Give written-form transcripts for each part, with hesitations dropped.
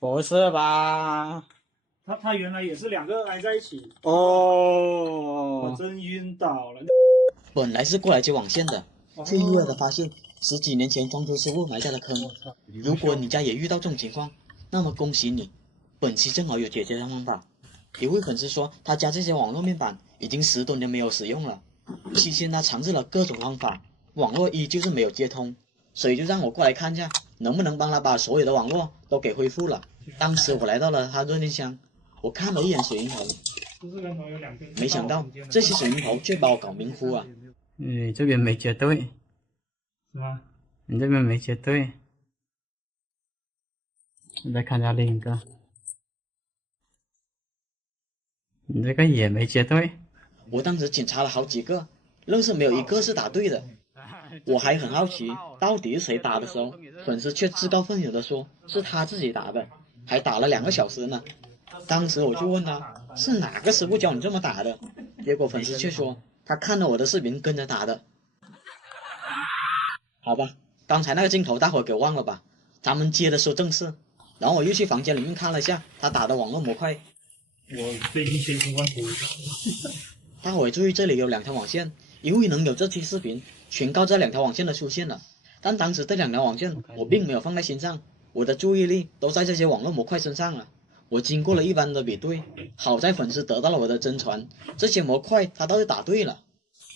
不是吧？他原来也是两个挨在一起，我哦，真晕倒了。本来是过来接网线的，却意外的发现10几年前装修师傅埋下的坑。如果你家也遇到这种情况，那么恭喜你，本期正好有解决的方法。一位粉丝说，他家这些网络面板已经10多年没有使用了，期间他尝试了各种方法，网络依旧是没有接通，所以就让我过来看一下，能不能帮他把所有的网络都给恢复了。当时我来到了他热电箱，我看了一眼水龙头，没想到这些水龙头却把我搞迷糊啊！你这边没接对，是吗？你这边没接对。你再看一下另一个，你这个也没接对。我当时检查了好几个，愣是没有一个是打对的。我还很好奇，到底是谁打的时候，粉丝却自告奋勇地说是他自己打的，还打了2个小时呢。当时我就问他是哪个师傅教你这么打的，结果粉丝却说他看了我的视频跟着打的。好吧，刚才那个镜头大伙给忘了吧，咱们接着说正事。然后我又去房间里面看了一下他打的网络模块，我最近千辛万苦。大伙注意，这里有2条网线，因为能有这期视频，全靠这2条网线的出现了。但当时这2条网线我并没有放在心上，我的注意力都在这些网络模块身上了。我经过了一番的比对，好在粉丝得到了我的真传，这些模块他倒是打对了。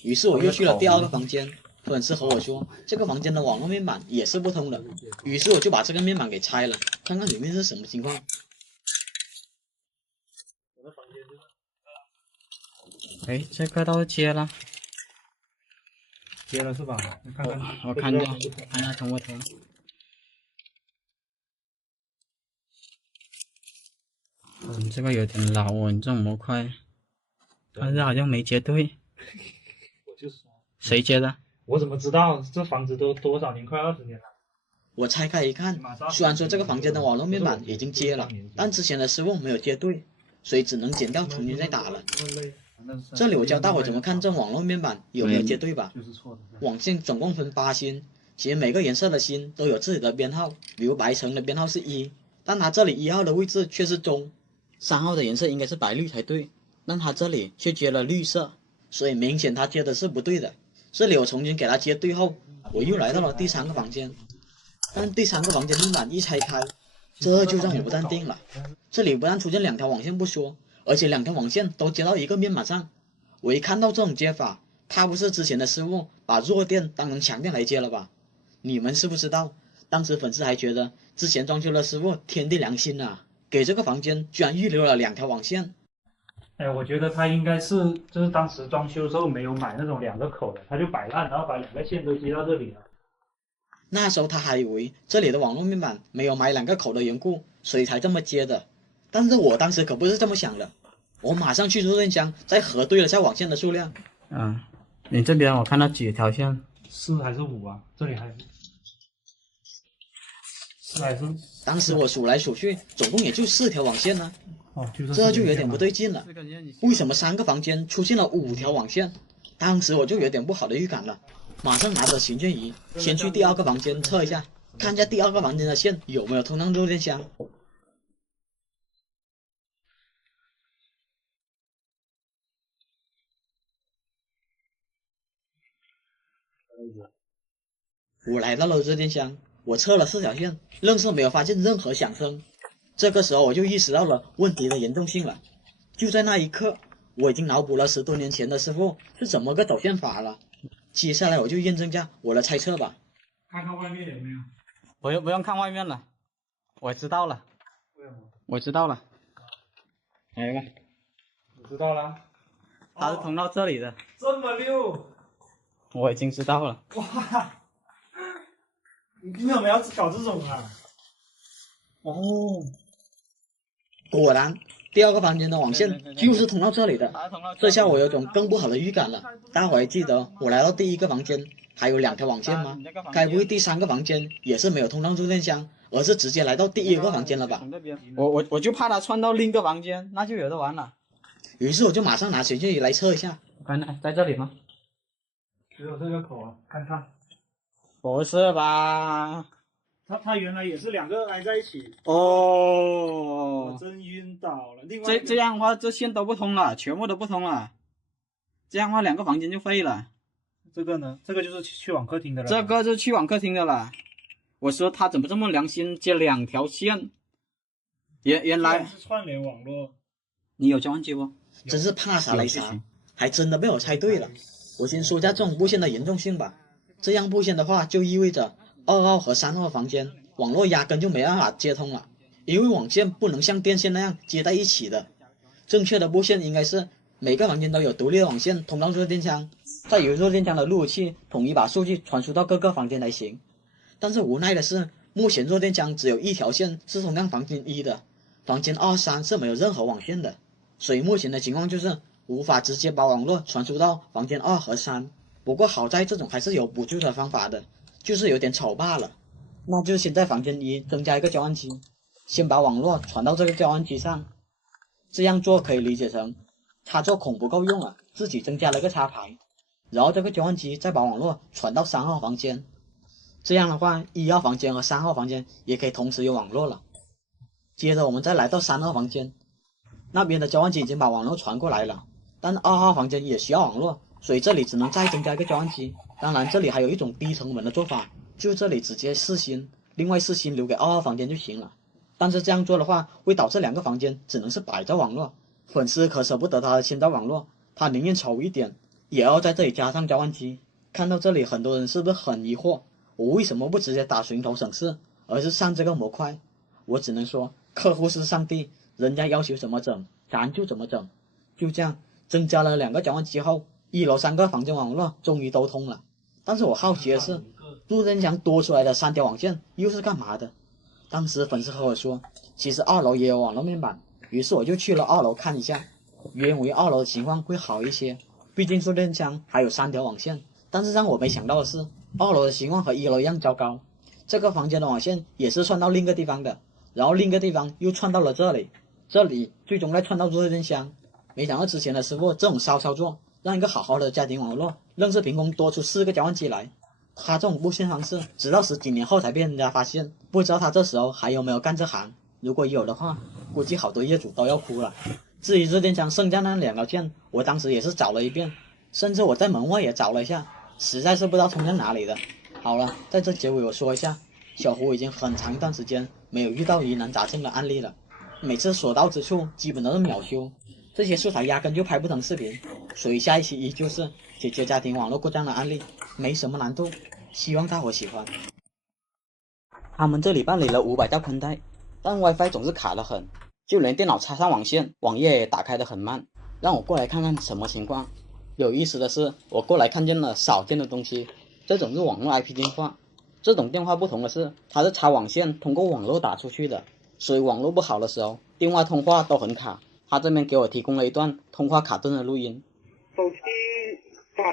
于是我又去了第2个房间，粉丝和我说这个房间的网络面板也是不通的，于是我就把这个面板给拆了，看看里面是什么情况。哎，这个倒是接了，接了是吧？看看，我看一下，看一下通不通。你这个有点老哦，你这种模块，但是好像没接对。我就说谁接的？我怎么知道这房子都多少年，快20年了。我拆开一看，虽然说这个房间的网络面板已经接了，但之前的失误没有接对，所以只能剪掉重新再打了。这里我教大伙怎么看这网络面板有没有接对吧。网线总共分8芯，其实每个颜色的芯都有自己的编号，比如白橙的编号是1，但它这里1号的位置却是中，3号的颜色应该是白绿才对，但它这里却接了绿色，所以明显它接的是不对的。这里我重新给它接对后，我又来到了第3个房间，但第3个房间面板一拆开，这就让我不淡定了。这里不但出现2条网线不说，而且2条网线都接到一个面板上。我一看到这种接法，怕不是之前的师傅把弱电当成强电来接了吧？你们知不知道？当时粉丝还觉得之前装修的师傅天地良心啊，给这个房间居然预留了2条网线。哎，我觉得他应该是就是当时装修的时候没有买那种2个口的，他就摆烂，然后把2个线都接到这里了。那时候他还以为这里的网络面板没有买2个口的缘故，所以才这么接的。但是我当时可不是这么想的，我马上去热电箱再核对了下网线的数量。你这边我看到几条线？4还是5啊？这里还4还是？当时我数来数去，总共也就4条网线呢。就是这就有点不对劲了。为什么3个房间出现了5条网线？当时我就有点不好的预感了，马上拿着行卷仪，先去第2个房间测一下，看一下第2个房间的线有没有通到热电箱。我来到了热电箱，我测了4条线，愣是没有发现任何响声。这个时候我就意识到了问题的严重性了。就在那一刻，我已经脑补了10多年前的师傅是怎么个走线法了。接下来我就验证一下我的猜测吧。看看外面有没有？不用看外面了，我知道了，我知道了。来吧，我知道了。它是通到这里的。这么溜！我已经知道了。哇！你为什么要搞这种啊？哦，果然第2个房间的网线就是通到这里的，这下我有种更不好的预感了。大伙还记得我来到第1个房间还有2条网线吗？该不会第3个房间也是没有通到热电箱，而是直接来到第1个房间了吧？我就怕它串到另一个房间，那就有的玩了。于是我就马上拿水卷仪来测一下。在这里吗？只有这个口啊，看看。不是吧？它原来也是2个挨在一起。哦。这样的话，这线都不通了，全部都不通了。这样的话，2个房间就废了。这个呢？这个就是去往客厅的了。这个就去往客厅的了。我说他怎么这么良心，接2条线？原来是串联网络。你有交换机不？真是怕啥来啥，还真的被我猜对了。我先说一下这种布线的严重性吧。这样布线的话，就意味着2号和3号房间网络压根就没办法接通了，因为网线不能像电线那样接在一起的。正确的布线应该是每个房间都有独立的网线通到弱电箱，再由弱电箱的路由器统一把数据传输到各个房间才行。但是无奈的是，目前弱电箱只有一条线是通向房间1的，房间2、3是没有任何网线的，所以目前的情况就是无法直接把网络传输到房间2和3。不过好在这种还是有补救的方法的，就是有点丑罢了。那就先在房间1增加一个交换机，先把网络传到这个交换机上。这样做可以理解成插座孔不够用了，自己增加了个插排，然后这个交换机再把网络传到3号房间。这样的话，1号房间和3号房间也可以同时有网络了。接着我们再来到3号房间，那边的交换机已经把网络传过来了，但2号房间也需要网络，所以这里只能再增加一个交换机。当然这里还有一种低成本的做法，就这里直接4芯，另外4芯留给2号房间就行了。但是这样做的话，会导致2个房间只能是摆着网络，粉丝可舍不得他的千兆网络，他宁愿丑一点，也要在这里加上交换机。看到这里，很多人是不是很疑惑，我为什么不直接打寻头省事，而是上这个模块？我只能说，客户是上帝，人家要求怎么整，咱就怎么整。就这样，增加了2个交换机后，1楼3个房间网络终于都通了。但是我好奇的是，路灯墙多出来的3条网线又是干嘛的？当时粉丝和我说，其实2楼也有网络面板，于是我就去了2楼看一下，原以为2楼的情况会好一些，毕竟路灯墙还有3条网线。但是让我没想到的是，2楼的情况和1楼一样糟糕。这个房间的网线也是串到另一个地方的，然后另一个地方又串到了这里，最终再串到弱电箱。没想到之前的师傅这种骚操作，让一个好好的家庭网络，愣是凭空多出4个交换机来。他这种布线方式，直到10几年后才被人家发现，不知道他这时候还有没有干这行。如果有的话，估计好多业主都要哭了。至于弱电箱剩下那2条线，我当时也是找了一遍，甚至我在门外也找了一下，实在是不知道通向哪里的。好了，在这结尾我说一下，小胡已经很长一段时间没有遇到疑难杂症的案例了，每次所到之处基本都是秒修，这些素材压根就拍不成视频，所以下一期依旧是解决家庭网络故障的案例，没什么难度，希望大伙喜欢。他们这里办理了500兆宽带，但 WiFi 总是卡得很，就连电脑插上网线，网页也打开得很慢。让我过来看看什么情况。有意思的是，我过来看见了少见的东西，这种是网络 IP 电话。这种电话不同的是，它是插网线通过网络打出去的，所以网络不好的时候，电话通话都很卡。他这边给我提供了一段通话卡顿的录音。手机打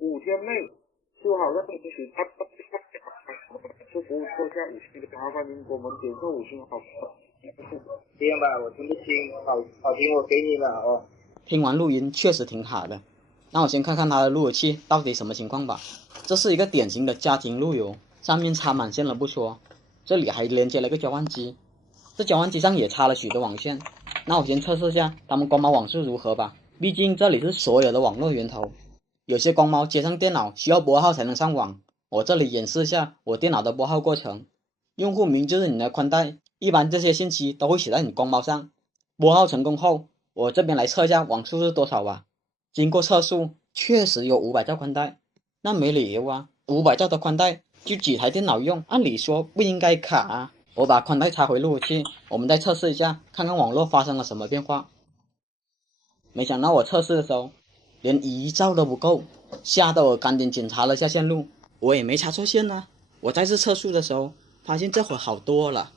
5天内修好了东西，是服务做下5星的电话欢迎我们点个5星好。这样吧，我听不清，好听我给你了哦。听完录音确实挺卡的，那我先看看它的路由器到底什么情况吧。这是一个典型的家庭路由，上面插满线了不说，这里还连接了一个交换机，这交换机上也插了许多网线。那我先测试一下它们光猫网速如何吧，毕竟这里是所有的网络源头。有些光猫接上电脑需要拨号才能上网，我这里演示一下我电脑的拨号过程。用户名就是你的宽带，一般这些信息都会写在你光猫上。拨号成功后，我这边来测一下网速是多少吧。经过测速，确实有500兆宽带，那没理由啊，500兆的宽带就几台电脑用，按理说不应该卡啊。我把宽带插回路由器，我们再测试一下，看看网络发生了什么变化。没想到我测试的时候连1兆都不够，吓得我赶紧检查了下线路，我也没插错线啊。我再次测速的时候发现这会好多了，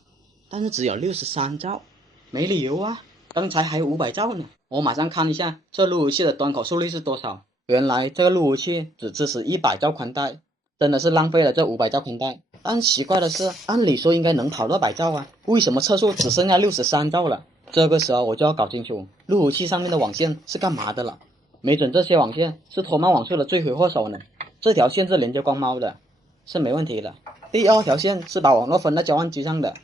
但是只有63兆，没理由啊，刚才还有500兆呢。我马上看一下这路由器的端口速率是多少，原来这个路由器只支持100兆宽带，真的是浪费了这500兆宽带。但奇怪的是，按理说应该能跑到100兆啊，为什么测速只剩下63兆了？这个时候我就要搞清楚路由器上面的网线是干嘛的了，没准这些网线是拖慢网速的罪魁祸首呢。这条线是连接光猫的，是没问题的。第2条线是把网络分到交换机上的，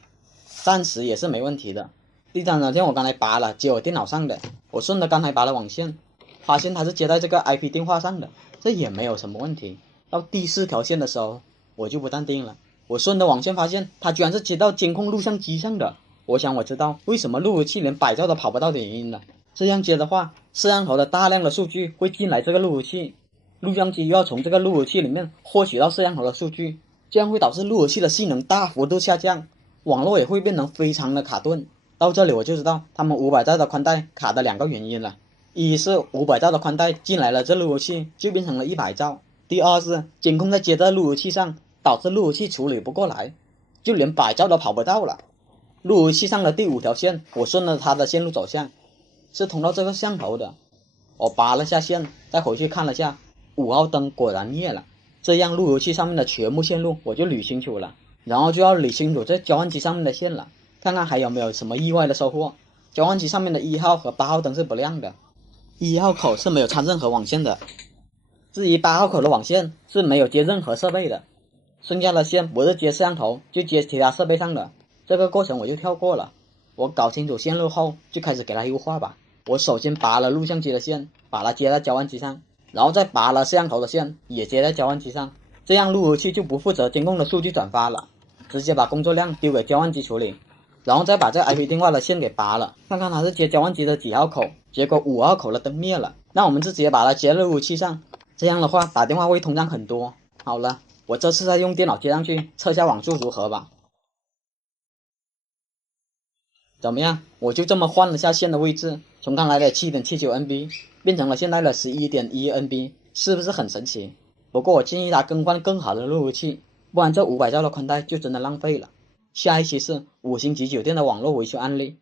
暂时也是没问题的。第3条线我刚才拔了，接我电脑上的，我顺着刚才拔的网线，发现它是接在这个 IP 电话上的，这也没有什么问题。到第4条线的时候，我就不淡定了，我顺着网线发现它居然是接到监控录像机上的。我想我知道为什么路由器连100兆都跑不到的原因了。这样接的话，摄像头的大量的数据会进来这个路由器，录像机又要从这个路由器里面获取到摄像头的数据，这样会导致路由器的性能大幅度下降，网络也会变成非常的卡顿。到这里我就知道他们500兆的宽带卡的2个原因了，一是500兆的宽带进来了这路由器就变成了100兆，第二是监控在接在路由器上，导致路由器处理不过来，就连100兆都跑不到了。路由器上的第5条线，我顺着它的线路走向，是通到这个摄像头的。我拔了下线，再回去看了下，5号灯果然灭了。这样路由器上面的全部线路我就捋清楚了，然后就要捋清楚这交换机上面的线了，看看还有没有什么意外的收获。交换机上面的1号和8号灯是不亮的，1号口是没有插任何网线的，至于8号口的网线是没有接任何设备的，剩下的线不是接摄像头就接其他设备上的。这个过程我就跳过了，我搞清楚线路后就开始给它优化吧。我首先拔了录像机的线，把它接在交换机上，然后再拔了摄像头的线，也接在交换机上，这样路由器就不负责监控的数据转发了，直接把工作量丢给交换机处理。然后再把这 IP 电话的线给拔了，看看它是接交换机的几号口，结果5号口的灯灭了，那我们就直接把它接在路由器上，这样的话打电话会通畅很多。好了，我这次再用电脑接上去测下网速如何吧。怎么样？我就这么换了下线的位置，从刚才的 7.79 MB 变成了现在的 11.1 MB， 是不是很神奇？不过我建议他更换更好的路由器，不然这500兆的宽带就真的浪费了。下一期是5星级酒店的网络维修案例。